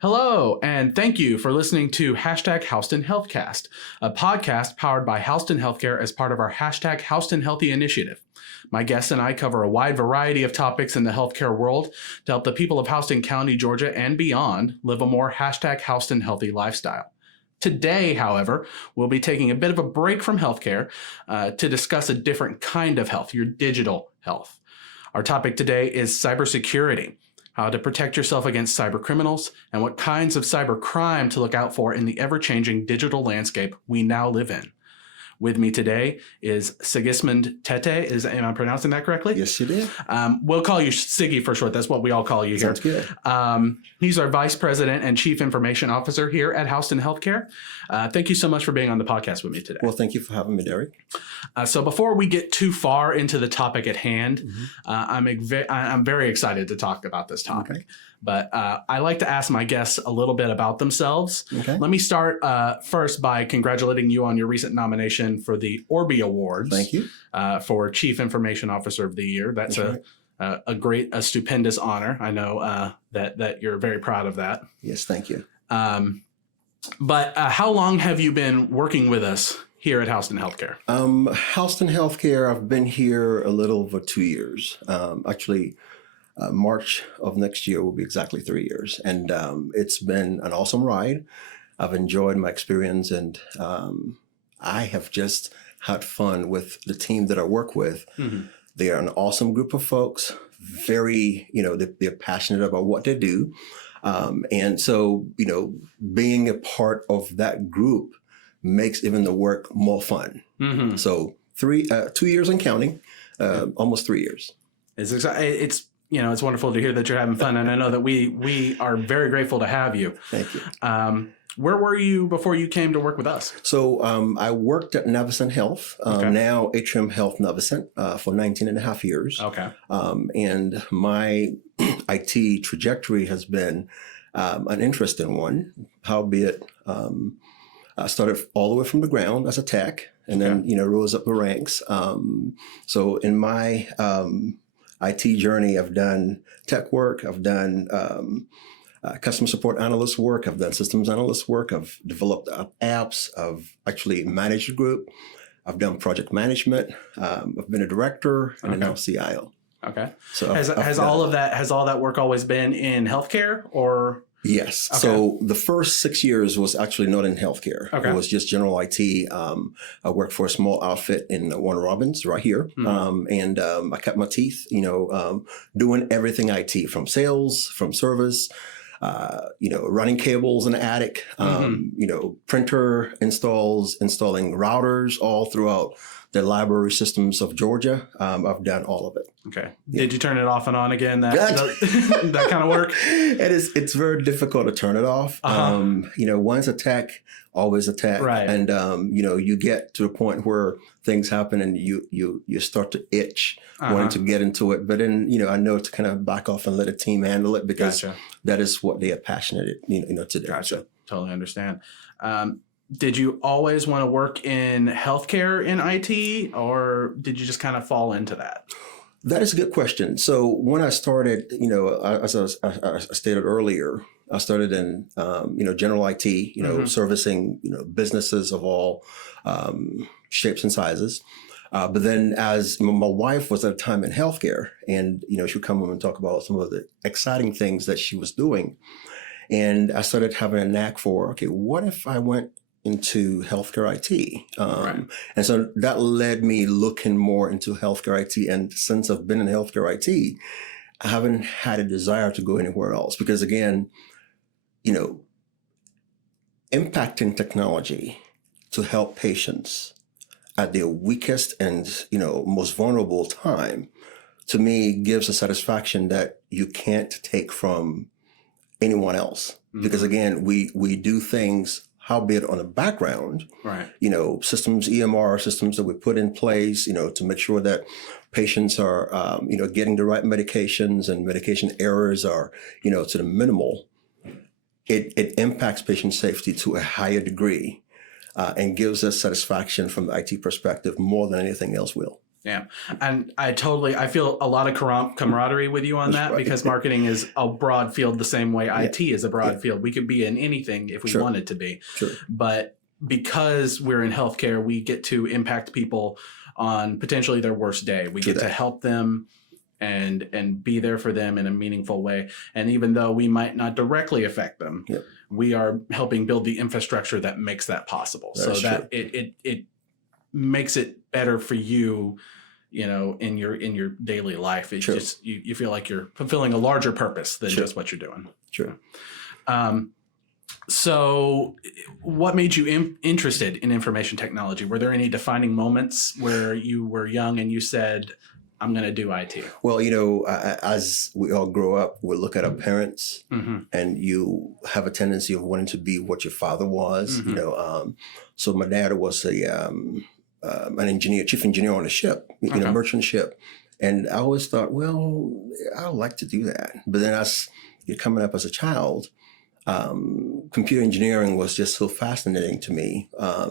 Hello, and thank you for listening to Hashtag Houston Healthcast, a podcast powered by Houston Healthcare as part of our Hashtag Houston Healthy initiative. My guests and I cover a wide variety of topics in the healthcare world to help the people of Houston County, Georgia, and beyond live a more Hashtag Houston Healthy lifestyle. Today, however, we'll be taking a bit of a break from healthcare to discuss a different kind of health, your digital health. Our topic today is cybersecurity. How to protect yourself against cyber criminals, and what kinds of cyber crime to look out for in the ever-changing digital landscape we now live in. With me today is Sigismund Tetteh. Am I pronouncing that correctly? Yes, you did. We'll call you Siggy for short. That's what we all call you here. Sounds good. He's our Vice President and Chief Information Officer here at Houston Healthcare. Thank you so much for being on the podcast with me today. Well, thank you for having me, Derek. So before we get too far into the topic at hand, I'm very excited to talk about this topic. Okay. But I like to ask my guests a little bit about themselves. Okay. Let me start first by congratulating you on your recent nomination for the Orby Awards. Thank you. For Chief Information Officer of the Year. That's a stupendous honor. I know that you're very proud of that. Yes, thank you. But how long have you been working with us here at Houston Healthcare? Houston Healthcare, I've been here a little over 2 years. March of next year will be exactly 3 years. And it's been an awesome ride. I've enjoyed my experience, and I have just had fun with the team that I work with. Mm-hmm. They are an awesome group of folks, very, they're passionate about what they do. And so, being a part of that group makes even the work more fun. Mm-hmm. So 2 years and counting, almost 3 years. It's wonderful to hear that you're having fun, and I know that we are very grateful to have you. Thank you. Where were you before you came to work with us? So I worked at Navicent Health, now Atrium Health Navicent, for 19 and a half years. Okay. And my IT trajectory has been an interesting one, howbeit I started all the way from the ground as a tech, and then, rose up the ranks. So in my IT journey, I've done tech work, I've done customer support analyst work, I've done systems analyst work, I've developed apps, I've actually managed a group, I've done project management, I've been a director, and now CIO. Okay. So has all that work always been in healthcare, or? Yes. Okay. So the first 6 years was actually not in healthcare. Okay. It was just general IT. I worked for a small outfit in Warner Robins right here. Mm-hmm. And I cut my teeth, doing everything IT, from sales, from service, running cables in the attic, printer installs, installing routers all throughout the library systems of Georgia. I've done all of it. Okay. Yeah. Did you turn it off and on again? That kind of work? It's very difficult to turn it off. Uh-huh. Once a tech, always a tech. Right. And, you get to a point where things happen and you start to itch, wanting to get into it. But then, I know to kind of back off and let a team handle it, because that is what they are passionate, to do. Gotcha. Totally understand. Did you always want to work in healthcare in IT, or did you just kind of fall into that? That is a good question. So when I started, as I stated earlier, I started in, general IT, mm-hmm. servicing, businesses of all shapes and sizes. But then as my wife was at a time in healthcare, and, she would come home and talk about some of the exciting things that she was doing. And I started having a knack for, okay, what if I went into healthcare IT. And so that led me looking more into healthcare IT. And since I've been in healthcare IT, I haven't had a desire to go anywhere else, because again, impacting technology to help patients at their weakest and, most vulnerable time, to me, gives a satisfaction that you can't take from anyone else. Mm-hmm. Because again, we do things, howbeit on the background, right? Systems, EMR systems that we put in place, to make sure that patients are, getting the right medications, and medication errors are, to the minimal. It impacts patient safety to a higher degree and gives us satisfaction from the IT perspective more than anything else will. Yeah. And I feel a lot of camaraderie with you on that, because marketing is a broad field the same way IT is a broad field. We could be in anything if we wanted to be. Sure. But because we're in healthcare, we get to impact people on potentially their worst day. We get to help them and be there for them in a meaningful way. And even though we might not directly affect them, we are helping build the infrastructure that makes that possible. That it makes it better for you, in your daily life. It's just you feel like you're fulfilling a larger purpose than just what you're doing. Sure. So what made you interested in information technology? Were there any defining moments where you were young and you said, I'm going to do IT? Well, as we all grow up, we look at our parents, and you have a tendency of wanting to be what your father was. So my dad was an engineer, chief engineer on a ship, merchant ship. And I always thought, well, I would like to do that. But then as you're coming up as a child, computer engineering was just so fascinating to me.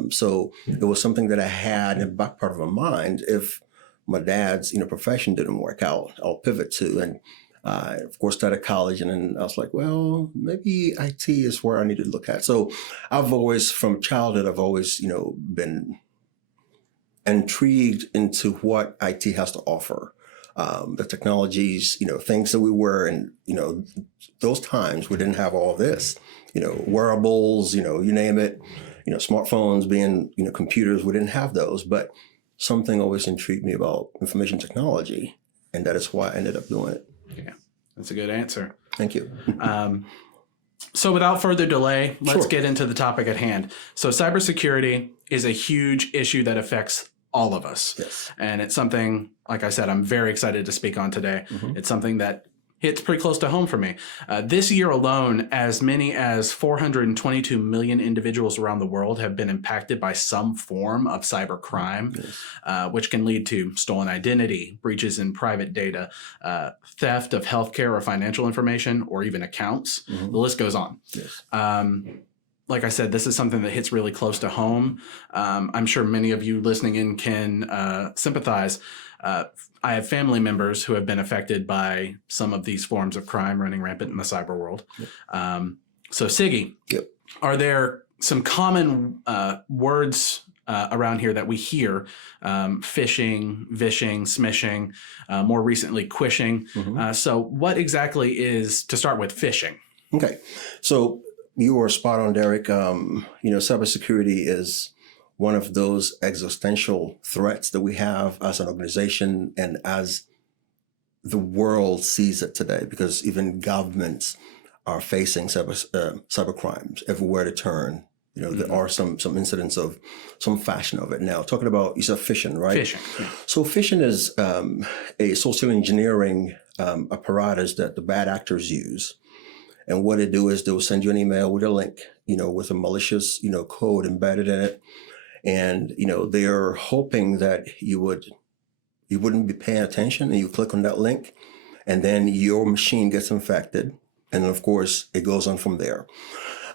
So it was something that I had in the back part of my mind. If my dad's profession didn't work out, I'll pivot to. And of course, started college, and then I was like, well, maybe IT is where I need to look at. So I've always, from childhood, I've always, been intrigued into what IT has to offer. The technologies, things that we were, and, those times we didn't have all this, wearables, you name it, smartphones being, computers, we didn't have those, but something always intrigued me about information technology, and that is why I ended up doing it. Yeah, that's a good answer. Thank you. So without further delay, let's get into the topic at hand. So cybersecurity is a huge issue that affects all of us. Yes. And it's something, like I said, I'm very excited to speak on today. It's something that hits pretty close to home for me. This year alone, as many as 422 million individuals around the world have been impacted by some form of cyber crime, which can lead to stolen identity, breaches in private data, theft of healthcare or financial information, or even accounts. The list goes on. Yes. Like I said, this is something that hits really close to home. I'm sure many of you listening in can sympathize. I have family members who have been affected by some of these forms of crime running rampant in the cyber world. So Siggy, are there some common words around here that we hear? Phishing, vishing, smishing, more recently quishing. So what exactly is, to start with, phishing? Okay. So you were spot on, Derek. Cybersecurity is one of those existential threats that we have as an organization and as the world sees it today, because even governments are facing cyber crimes everywhere they turn. There are some incidents of some fashion of it. Now, talking about, you said phishing, right? Phishing. Yeah. So phishing is a social engineering apparatus that the bad actors use. And what they do is they'll send you an email with a link, with a malicious, code embedded in it. And, they're hoping that you wouldn't be paying attention, and you click on that link, and then your machine gets infected. And then, of course, it goes on from there.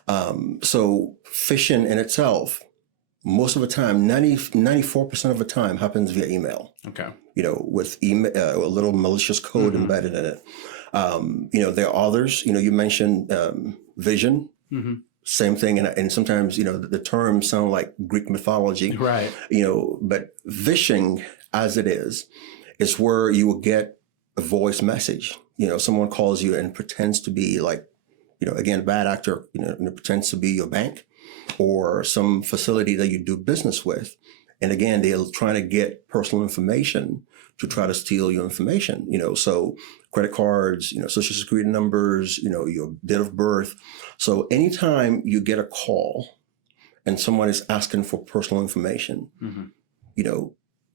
So phishing in itself, most of the time, 94% of the time happens via email. Okay. With email, a little malicious code embedded in it. There are others, you mentioned vision. Same thing. And sometimes, the terms sound like Greek mythology. Right. But vishing, as it is where you will get a voice message. Someone calls you and pretends to be like, again, a bad actor, pretends to be your bank or some facility that you do business with. And again, they're trying to get personal information to try to steal your information, so credit cards, social security numbers, your date of birth. So anytime you get a call and someone is asking for personal information,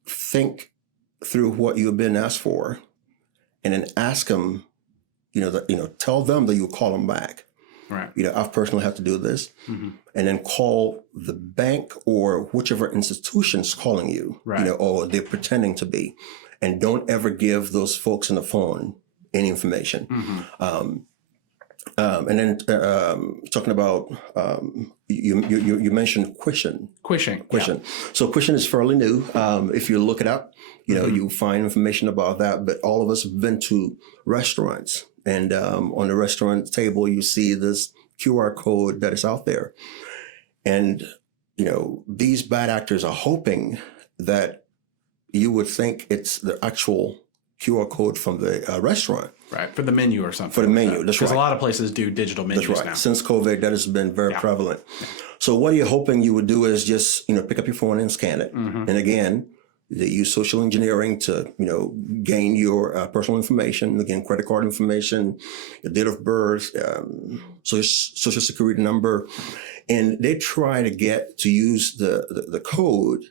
think through what you've been asked for, and then ask them, tell them that you'll call them back. Right. I've personally had to do this, and then call the bank or whichever institution's calling you, right. Or they're pretending to be, and don't ever give those folks on the phone any information. And then talking about you mentioned Quishing. Quishing. Quishing. So Quishing is fairly new. If you look it up, you find information about that. But all of us have been to restaurants, and on the restaurant table, you see this QR code that is out there, and these bad actors are hoping that you would think it's the actual QR code from the restaurant. Right, for the menu or something. For the menu, that's right. Because a lot of places do digital menus that's right. now. Since COVID, that has been very prevalent. So what you're hoping you would do is just, pick up your phone and scan it. And again, they use social engineering to, gain your personal information, again, credit card information, your date of birth, social security number. And they try to get to use the code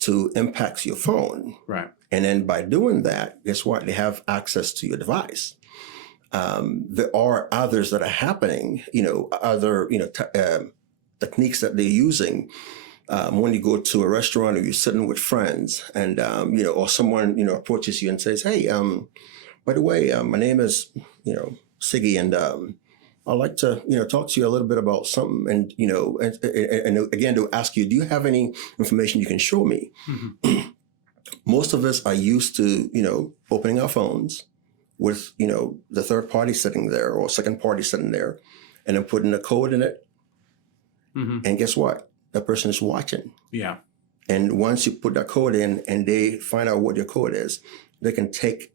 to impact your phone. Right. And then by doing that, guess what? They have access to your device. There are others that are happening, other, techniques that they're using. When you go to a restaurant or you're sitting with friends and, or someone, approaches you and says, hey, by the way, my name is, Siggy, and I'd like to, talk to you a little bit about something. And, and again, they'll ask you, do you have any information you can show me? Most of us are used to, opening our phones with, the third party sitting there or second party sitting there and then putting a code in it. And guess what? That person is watching. Yeah. And once you put that code in and they find out what your code is, they can take,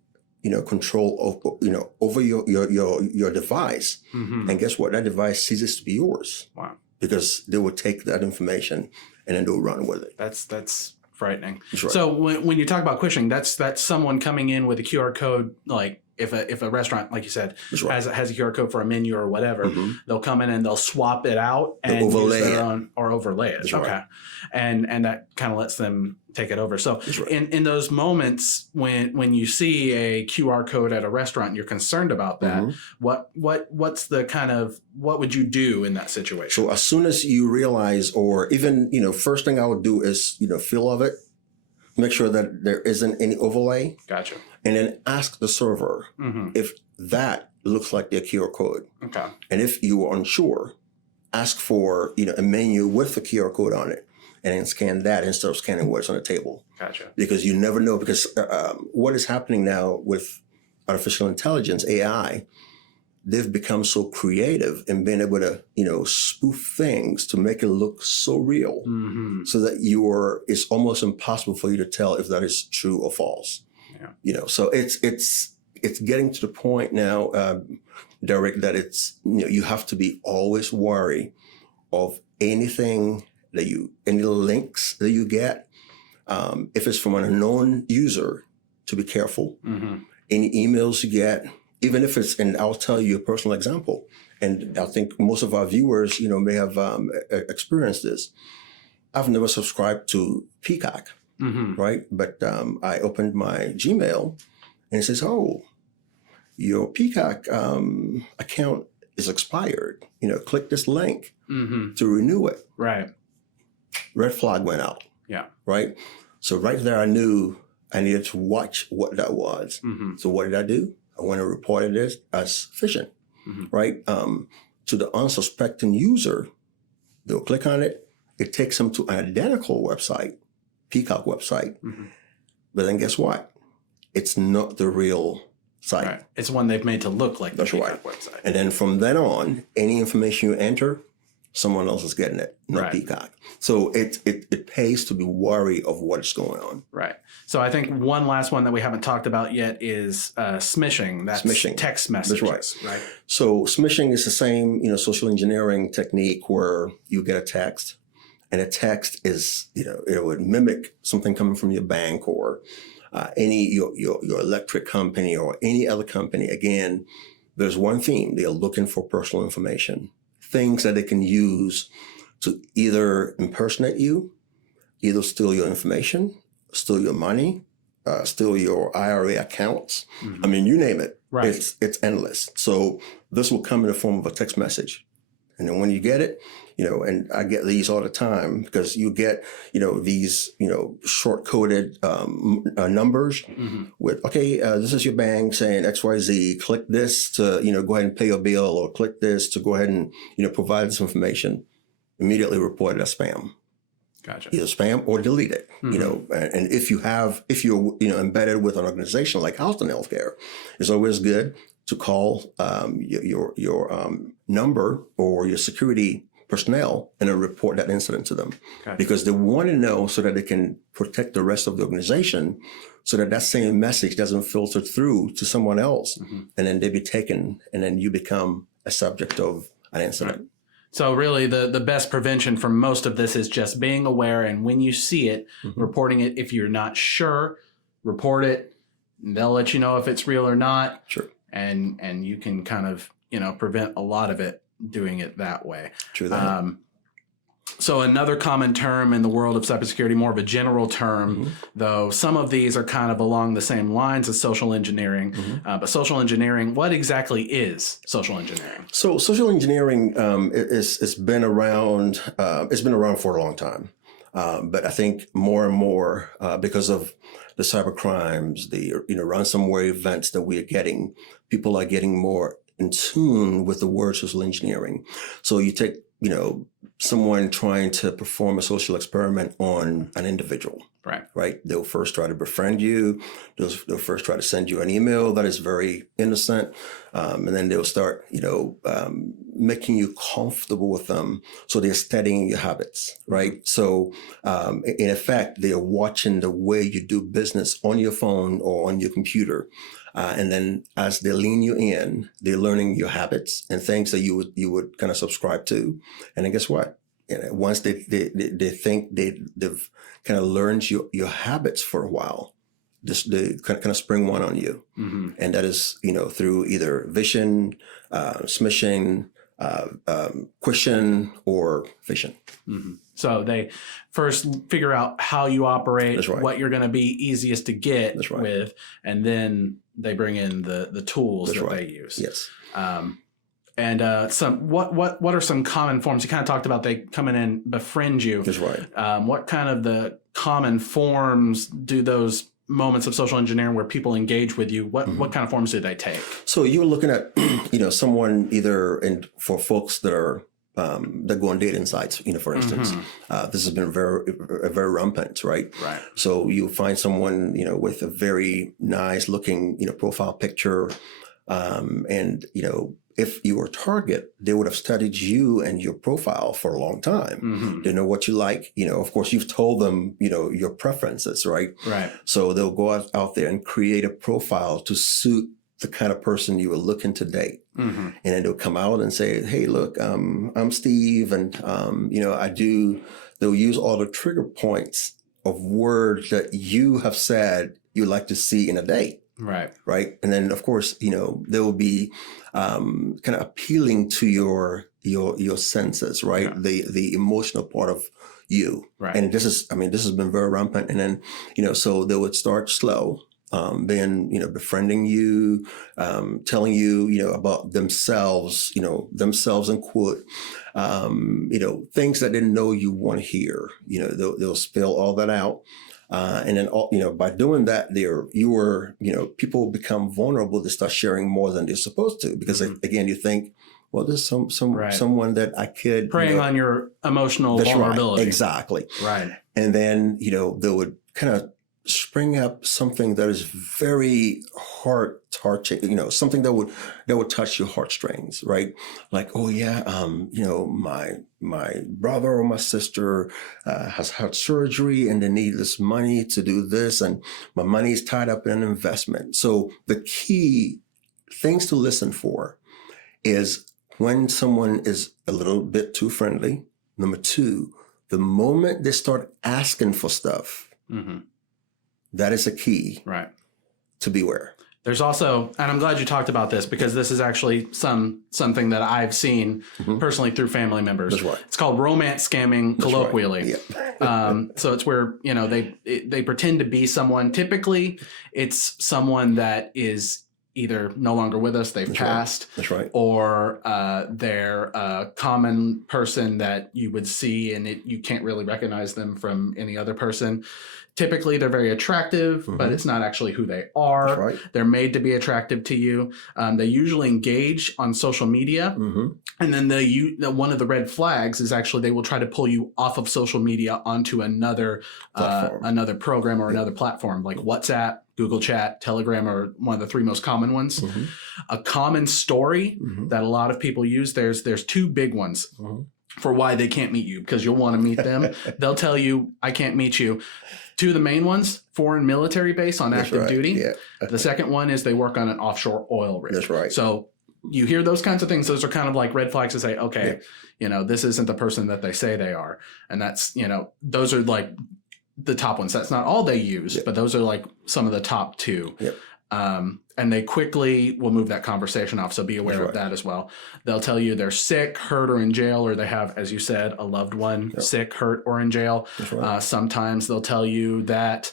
control of, over your device. And guess what? That device ceases to be yours. Wow. Because they will take that information and then they'll run with it. That's frightening. Right. So when you talk about quishing, that's someone coming in with a QR code, like if a restaurant, like you said, has a QR code for a menu or whatever, they'll come in and they'll swap it out and overlay use their own or overlay it. That's okay. Right. And that kind of lets them take it over. So in those moments when you see a QR code at a restaurant and you're concerned about that, what's the kind of, what would you do in that situation? So as soon as you realize, or even, first thing I would do is, feel of it, make sure that there isn't any overlay. Gotcha. And then ask the server if that looks like their QR code. Okay. And if you are unsure, ask for, a menu with the QR code on it and then scan that instead of scanning what's on the table. Gotcha. Because you never know, because what is happening now with artificial intelligence, AI, they've become so creative in being able to, spoof things to make it look so real so that it's almost impossible for you to tell if that is true or false. Yeah. So it's getting to the point now, Derek, that it's, you have to be always wary of anything any links that you get. If it's from an unknown user, to be careful. Any emails you get, even if it's, and I'll tell you a personal example, and I think most of our viewers, may have experienced this. I've never subscribed to Peacock, right? But I opened my Gmail and it says, oh, your Peacock account is expired. Click this link to renew it. Right. Red flag went out. Yeah. Right. So right there, I knew I needed to watch what that was. So what did I do? I went and reported it as phishing, right? To the unsuspecting user, they'll click on it. It takes them to an identical website, Peacock website. But then guess what? It's not the real site. Right. It's one they've made to look like the Peacock website. And then from then on, any information you enter, someone else is getting it, not Peacock. So it pays to be wary of what's going on. Right. So I think one last one that we haven't talked about yet is smishing. That's smishing. Text messages. That's right. So smishing is the same, social engineering technique where you get a text, and a text is, it would mimic something coming from your bank or your electric company or any other company. Again, there's one theme. They're looking for personal information. Things that they can use to either impersonate you, either steal your information, steal your money, steal your IRA accounts. I mean, you name it. Right. It's endless. So this will come in the form of a text message. And then when you get it, and I get these all the time because you get, these, short coded numbers with, okay, this is your bank saying XYZ, click this to, go ahead and pay your bill, or click this to go ahead and, provide this information, immediately report it as spam. Gotcha. Either spam or delete it, and if you're, embedded with an organization like Houston Healthcare, it's always good to call your number or your security personnel and then report that incident to them. Gotcha. Because they want to know so that they can protect the rest of the organization, so that same message doesn't filter through to someone else, and then they be taken, and then you become a subject of an incident. Right. So really the best prevention for most of this is just being aware, and when you see it, reporting it. If you're not sure, report it. They'll let you know if it's real or not. Sure. And you can kind of, prevent a lot of it doing it that way. True that. So another common term in the world of cybersecurity, more of a general term, though some of these are kind of along the same lines as social engineering. But social engineering, what exactly is social engineering? So social engineering it's been around. It's been around for a long time, but I think more and more because of the cyber crimes, the ransomware events that we are getting, people are getting more in tune with the word social engineering. So you take someone trying to perform a social experiment on an individual. Right. They'll first try to befriend you. They'll first try to send you an email that is very innocent. And then they'll start, making you comfortable with them. So they're studying your habits. Right. So in effect, they're watching the way you do business on your phone or on your computer. And then as they lean you in, they're learning your habits and things that you would kind of subscribe to. And then guess what? Once they think they've kind of learned your habits for a while, they kind of spring one on you. And that is, through either vision, smishing, question, or phishing. So they first figure out how you operate, That's right. what you're going to be easiest to get That's right. with, and then they bring in the tools That's that right. they use. Yes. And what are some common forms? You kind of talked about they come in and befriend you. That's right. What kind of the common forms do those moments of social engineering where people engage with you? What kind of forms do they take? So you're looking at someone either for folks that are that go on dating sites, for instance. This has been very rampant, right? Right. So you find someone with a very nice looking profile picture, and if you were a target, they would have studied you and your profile for a long time. They know what you like. Of course, you've told them, your preferences, right? Right. So they'll go out there and create a profile to suit the kind of person you were looking to date. And then they'll come out and say, hey, look, I'm Steve. And, they'll use all the trigger points of words that you have said you like to see in a date. Right. Right. And then, of course, they will be kind of appealing to your senses, right? Yeah. The emotional part of you. Right. And this has been very rampant. And then, so they would start slow, then, befriending you, telling you, about themselves, themselves in quote, things that they know you want to hear, they'll spill all that out. And then, by doing that, people become vulnerable to start sharing more than they're supposed to, because again, you think, well, there's someone that I could preying on your emotional vulnerability. Right, exactly. Right. And then, they would kind of spring up something that is very heart-touching, something that would touch your heartstrings, right? Like, oh yeah, my brother or my sister has had surgery and they need this money to do this, and my money is tied up in an investment. So the key things to listen for is when someone is a little bit too friendly. Number two, the moment they start asking for stuff, that is a key, right, to beware. There's also, and I'm glad you talked about this, because this is actually something that I've seen personally through family members. That's right. It's called romance scamming, colloquially. Right. Yeah. So it's where, they pretend to be someone. Typically, it's someone that is either no longer with us, they've passed, That's right. or they're a common person that you would see and you can't really recognize them from any other person. Typically, they're very attractive, but it's not actually who they are. That's right. They're made to be attractive to you. They usually engage on social media. And then one of the red flags is actually they will try to pull you off of social media onto another program or another platform like WhatsApp, Google Chat, Telegram are one of the three most common ones. A common story that a lot of people use, there's two big ones for why they can't meet you, because you'll want to meet them. They'll tell you, I can't meet you. Two of the main ones, foreign military base on active duty. Yeah. The second one is they work on an offshore oil rig. That's right. So you hear those kinds of things. Those are kind of like red flags to say, okay, this isn't the person that they say they are. And that's, those are like the top ones. That's not all they use, but those are like some of the top two. And they quickly will move that conversation off. So be aware of that as well. They'll tell you they're sick, hurt, or in jail, or they have, as you said, a loved one sick, hurt, or in jail. Sometimes they'll tell you that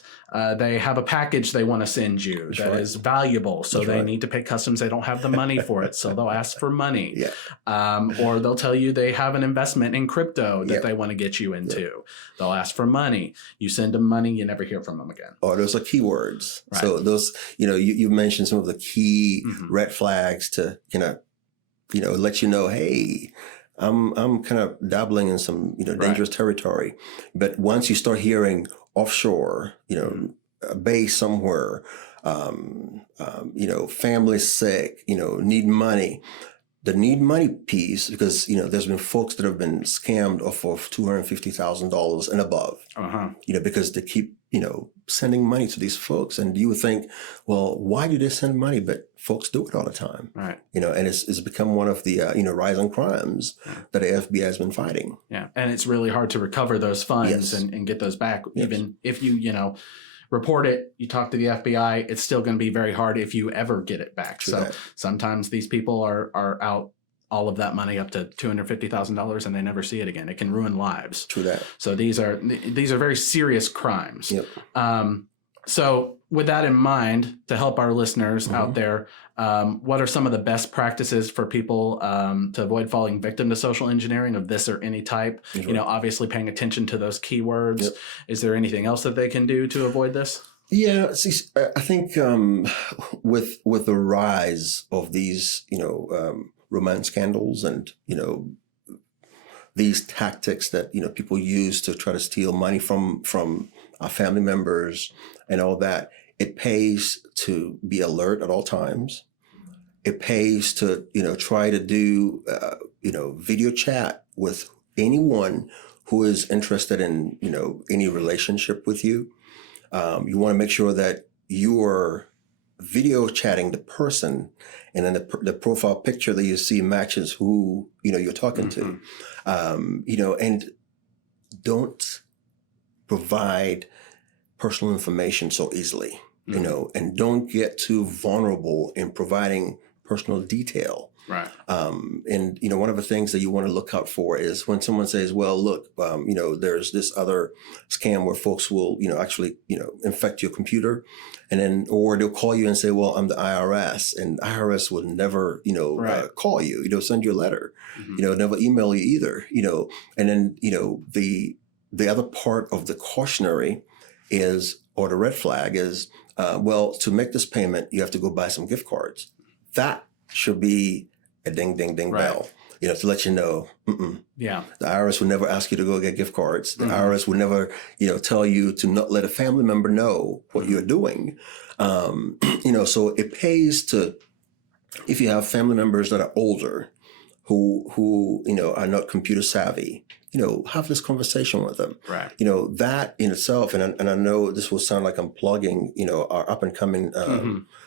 they have a package they want to send you that is valuable. So they need to pay customs. They don't have the money for it. So they'll ask for money. Or they'll tell you they have an investment in crypto that they want to get you into. They'll ask for money. You send them money, you never hear from them again. Or those are keywords. So those, you mentioned some of the key red flags to let you know, hey, I'm kind of dabbling in some dangerous territory. But once you start hearing offshore, a base somewhere, family sick, need money. The need money piece, because there's been folks that have been scammed off of $250,000 and above. Because they keep sending money to these folks, and you would think, well, why do they send money? But folks do it all the time, and it's become one of the rising crimes that the FBI has been fighting. And it's really hard to recover those funds and get those back, even if you report it, you talk to the FBI, it's still going to be very hard if you ever get it back. Sometimes these people are out all of that money up to $250,000 and they never see it again. It can ruin lives. So these are very serious crimes. So with that in mind, to help our listeners out there, what are some of the best practices for people to avoid falling victim to social engineering of this or any type? Obviously paying attention to those keywords. Is there anything else that they can do to avoid this? Yeah, see, I think with the rise of these, romance scandals and, these tactics that, people use to try to steal money from our family members and all that, it pays to be alert at all times. It pays to, try to do, video chat with anyone who is interested in, any relationship with you. You want to make sure that you are video chatting the person, and then the profile picture that you see matches who you're talking to, and don't provide personal information so easily, and don't get too vulnerable in providing personal detail. And one of the things that you want to look out for is when someone says, well, look, there's this other scam where folks will, actually, infect your computer, and then, or they'll call you and say, well, I'm the IRS, and IRS will never, call you, send you a letter, never email you either, and then, the other part of the cautionary is, or the red flag is, well, to make this payment, you have to go buy some gift cards. That should be a ding, ding, ding bell, to let you know, the IRS would never ask you to go get gift cards. The IRS would never, tell you to not let a family member know what you're doing. So it pays to, if you have family members that are older who are not computer savvy, have this conversation with them. That in itself, and I know this will sound like I'm plugging, our up and coming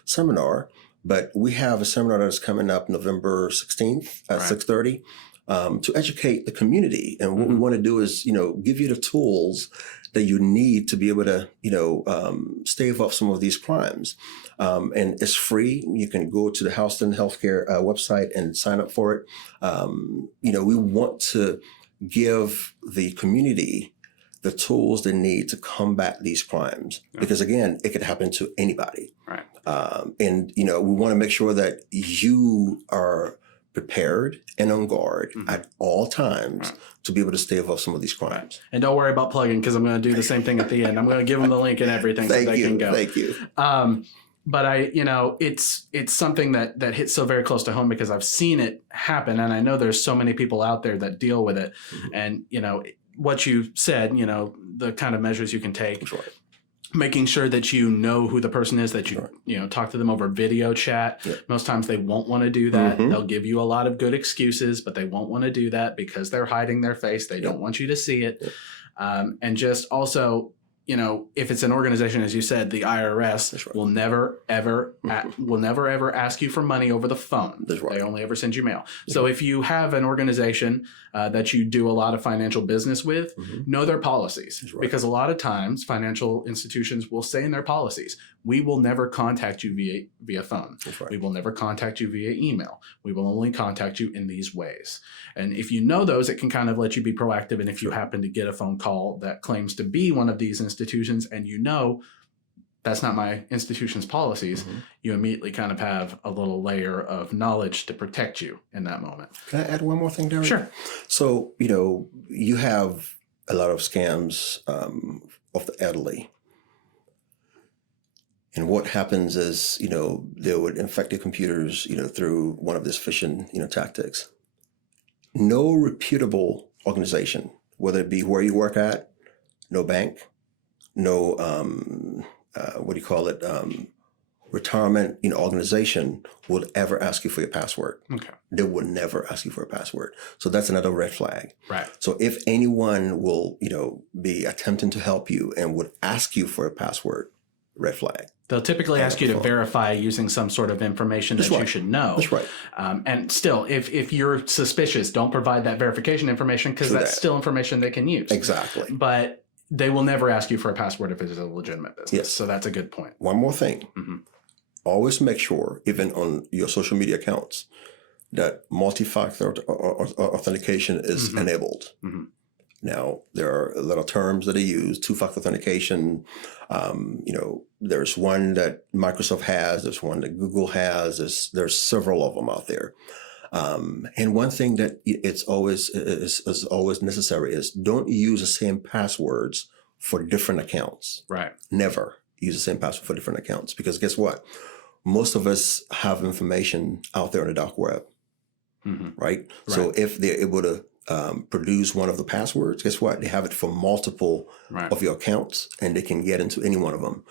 seminar, but we have a seminar that's coming up November 16th at 6:30 to educate the community. And what we want to do is, give you the tools that you need to be able to, stave off some of these crimes. And it's free. You can go to the Houston Healthcare website and sign up for it. We want to give the community the tools they need to combat these crimes. Because again, it could happen to anybody. And, we want to make sure that you are prepared and on guard at all times to be able to stay above some of these crimes. And don't worry about plugging, because I'm going to do the same thing at the end. I'm going to give them the link and everything so they can go. Thank you. But it's something that hits so very close to home, because I've seen it happen, and I know there's so many people out there that deal with it. And what you said, the kind of measures you can take. Sure. Making sure that you know who the person is, that you talk to them over video chat. Yep. Most times they won't want to do that. They'll give you a lot of good excuses, but they won't want to do that because they're hiding their face. They don't want you to see it. And just also, if it's an organization, as you said, the IRS will never ever ask you for money over the phone. That's right. They only ever send you mail. So if you have an organization that you do a lot of financial business with, know their policies, because a lot of times financial institutions will say in their policies, we will never contact you via phone. We will never contact you via email. We will only contact you in these ways. And if you know those, it can kind of let you be proactive. And if you happen to get a phone call that claims to be one of these institutions, and that's not my institution's policies, you immediately kind of have a little layer of knowledge to protect you in that moment. Can I add one more thing, Derek? Sure. So, you have a lot of scams of the elderly. And what happens is, they would infect the computers, through one of these phishing, tactics. No reputable organization, whether it be where you work at, no bank, no, retirement, organization would ever ask you for your password. Okay. They would never ask you for a password. So that's another red flag. Right. So if anyone will, be attempting to help you and would ask you for a password, red flag. They'll typically ask you to verify using some sort of information that you should know. That's right. And still, if you're suspicious, don't provide that verification information, because that's still information they can use. Exactly. But they will never ask you for a password if it is a legitimate business. Yes. So that's a good point. One more thing. Always make sure, even on your social media accounts, that multi-factor authentication is enabled. Now, there are a lot of terms that are used, two-factor authentication. There's one that Microsoft has, there's one that Google has, there's several of them out there. And one thing that is always necessary is don't use the same passwords for different accounts. Right. Never use the same password for different accounts, because guess what? Most of us have information out there on the dark web, right? So if they're able to produce one of the passwords, guess what? They have it for multiple of your accounts, and they can get into any one of them.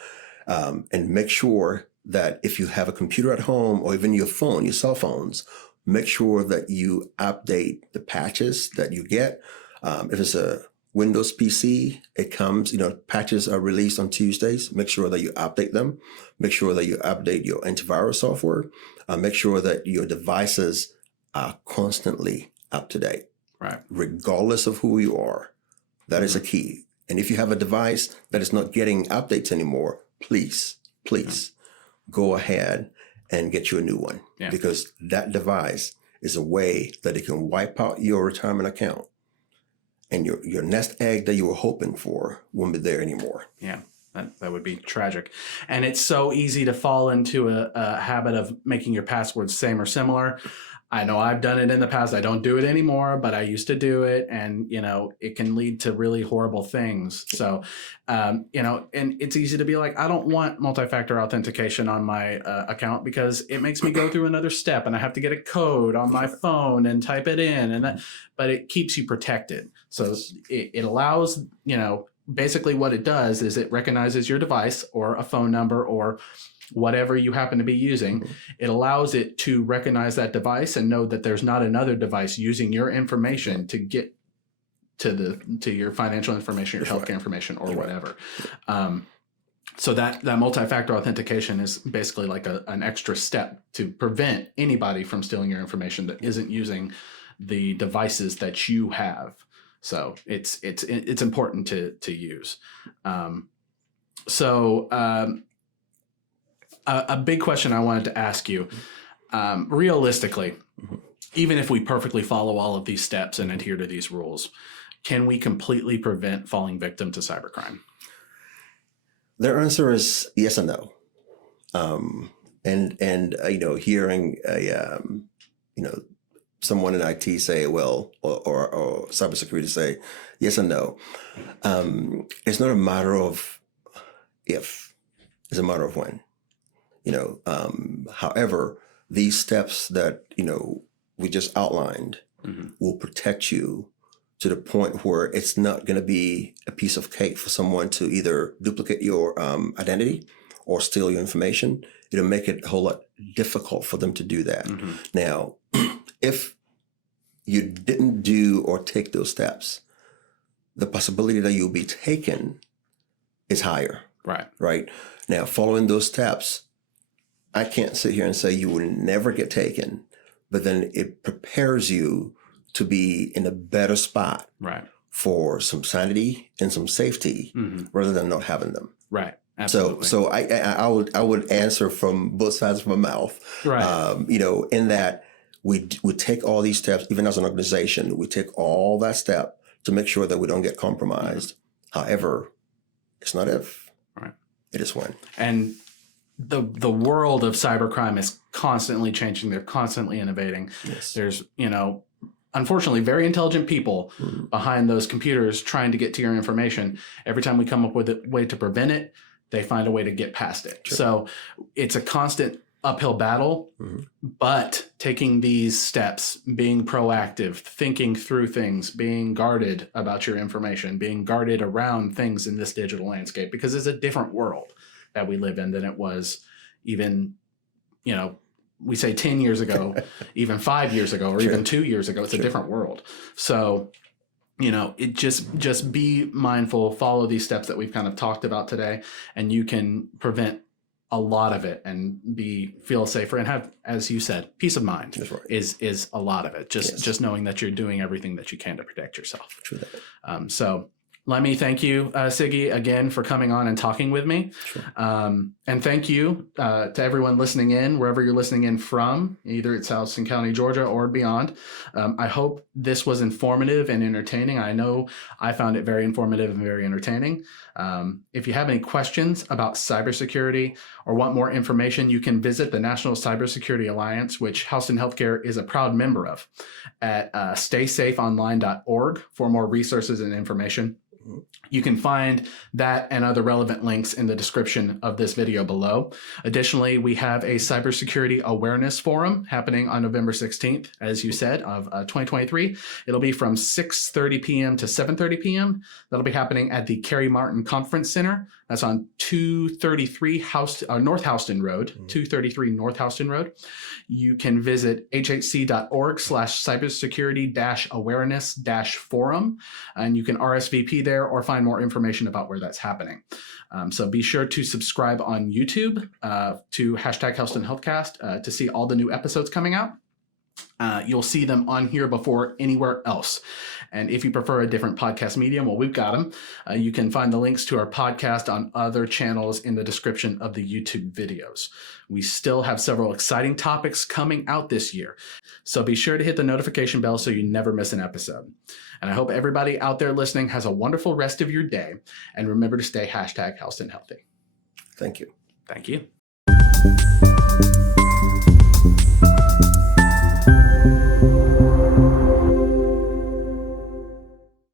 And make sure that if you have a computer at home, or even your phone, your cell phones, make sure that you update the patches that you get. If it's a Windows PC, it comes, patches are released on Tuesdays. Make sure that you update them. Make sure that you update your antivirus software. Make sure that your devices are constantly up to date. Right. Regardless of who you are. That is a key. And if you have a device that is not getting updates anymore, please go ahead and get you a new one. Because that device is a way that it can wipe out your retirement account. And your nest egg that you were hoping for won't be there anymore. Yeah, that would be tragic. And it's so easy to fall into a habit of making your passwords same or similar. I know I've done it in the past. I don't do it anymore, but I used to do it. And, it can lead to really horrible things. So, and it's easy to be like, I don't want multi-factor authentication on my account, because it makes me go through another step and I have to get a code on my phone and type it in. But it keeps you protected. So it allows, basically what it does is it recognizes your device or a phone number or whatever you happen to be using. It allows it to recognize that device and know that there's not another device using your information to get to your financial information, your healthcare information, or whatever. So that multi-factor authentication is basically like an extra step to prevent anybody from stealing your information that isn't using the devices that you have. So it's important to use. A big question I wanted to ask you, realistically, even if we perfectly follow all of these steps and adhere to these rules, can we completely prevent falling victim to cybercrime? Their answer is yes and no. Hearing someone in IT say, well, or cybersecurity say yes and no. It's not a matter of if, it's a matter of when. However, these steps that we just outlined will protect you to the point where it's not going to be a piece of cake for someone to either duplicate your identity or steal your information. It'll make it a whole lot difficult for them to do that. Now, if you didn't do or take those steps, the possibility that you'll be taken is higher. Right. Now, following those steps, I can't sit here and say you will never get taken, but then it prepares you to be in a better spot for some sanity and some safety rather than not having them. Right. Absolutely. So I would answer from both sides of my mouth. In that we take all these steps, even as an organization, we take all that step to make sure that we don't get compromised. However, it's not if, it is when. And the world of cybercrime is constantly changing. They're constantly innovating. Yes. There's, unfortunately, very intelligent people behind those computers trying to get to your information. Every time we come up with a way to prevent it, they find a way to get past it. Sure. So it's a constant uphill battle, but taking these steps, being proactive, thinking through things, being guarded about your information, being guarded around things in this digital landscape, because it's a different world that we live in than it was even, we say 10 years ago, even 5 years ago, or even 2 years ago. It's a different world. So, it just be mindful, follow these steps that we've kind of talked about today, and you can prevent a lot of it and feel safer and have, as you said, peace of mind. That's right. is a lot of it. Just knowing that you're doing everything that you can to protect yourself. True that. So let me thank you, Siggy, again for coming on and talking with me. Sure. And thank you to everyone listening in, wherever you're listening in from, either it's Houston County, Georgia, or beyond. I hope this was informative and entertaining. I know I found it very informative and very entertaining. If you have any questions about cybersecurity or want more information, you can visit the National Cybersecurity Alliance, which Houston Healthcare is a proud member of, at staysafeonline.org for more resources and information. You can find that and other relevant links in the description of this video below. Additionally, we have a cybersecurity awareness forum happening on November 16th, as you said, of 2023. It'll be from 6:30 p.m. to 7:30 p.m. That'll be happening at the Carrie Martin Conference Center. That's on 233 North Houston Road, 233 North Houston Road. You can visit hhc.org/cybersecurity-awareness-forum, and you can RSVP there or find more information about where that's happening. So be sure to subscribe on YouTube to #HoustonHealthcast to see all the new episodes coming out. You'll see them on here before anywhere else. And if you prefer a different podcast medium, well, we've got them. You can find the links to our podcast on other channels in the description of the YouTube videos. We still have several exciting topics coming out this year. So be sure to hit the notification bell so you never miss an episode. And I hope everybody out there listening has a wonderful rest of your day. And remember to stay #HoustonHealthy. Thank you. Thank you.